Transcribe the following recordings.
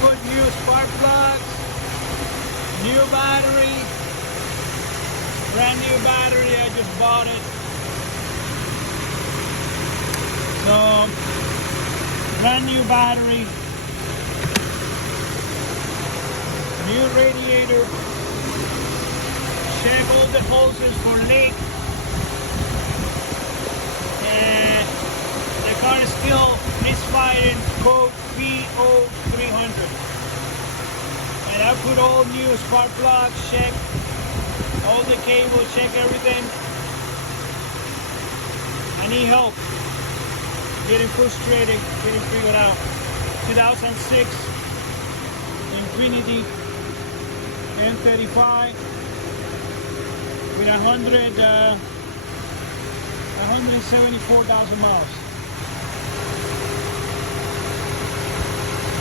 put new spark plugs, new battery, brand new battery. I just bought it. So, brand new battery, new radiator. Check all the hoses for leak. And the car is still Misfire code p0300. And I put all new spark plugs, check all the cables, check everything. I need help. Getting frustrated, getting figured out. 2006 Infiniti m35 with 174,000 miles.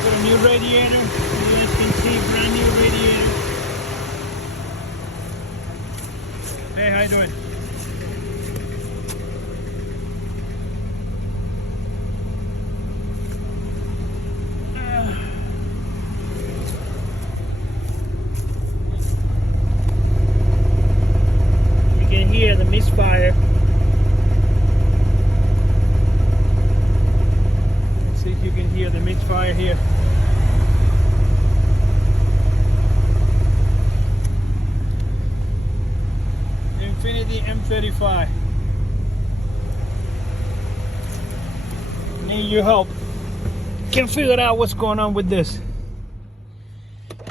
Got a new radiator. You guys can see, brand new radiator. Hey, how you doing? You can hear the Misfire. Let's see if you can hear the Misfire here. Infiniti M35. Need your help. Can't figure out what's going on with this.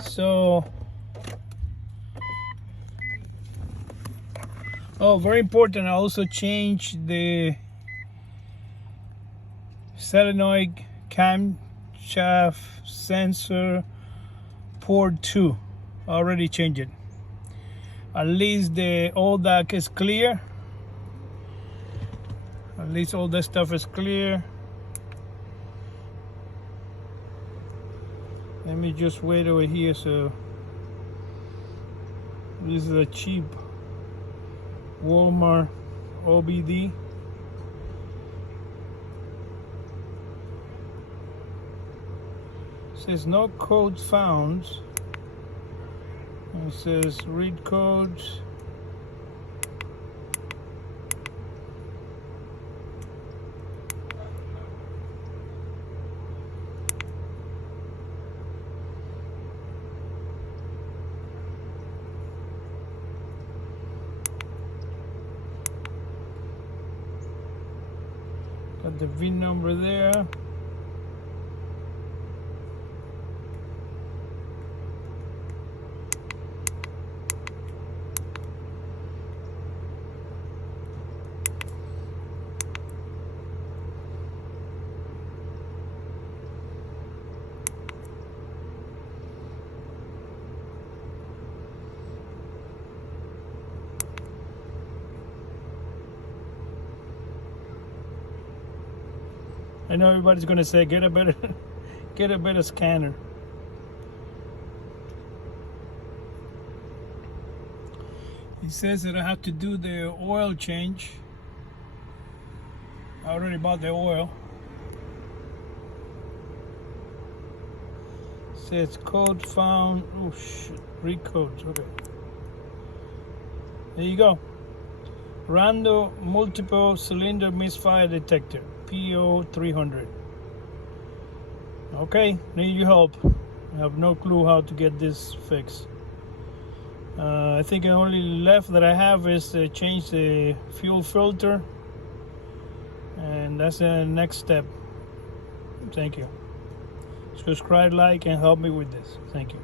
So, oh, very important. I also changed the solenoid camshaft sensor port 2. I already changed it. At least all that is clear. At least all that stuff is clear. Let me just wait over here. So this is a cheap Walmart OBD. It says no codes found. It says read codes. Got the VIN number there. I know everybody's gonna say get a better scanner. It says that I have to do the oil change. I already bought the oil. It says code found. Oh shit, read codes. Okay. There you go. Random multiple cylinder misfire detector. p0300. Okay, need your help. I have no clue how to get this fixed. I think the only left that I have is to change the fuel filter, and that's the next step. Thank you. Subscribe, like, and help me with this. Thank you.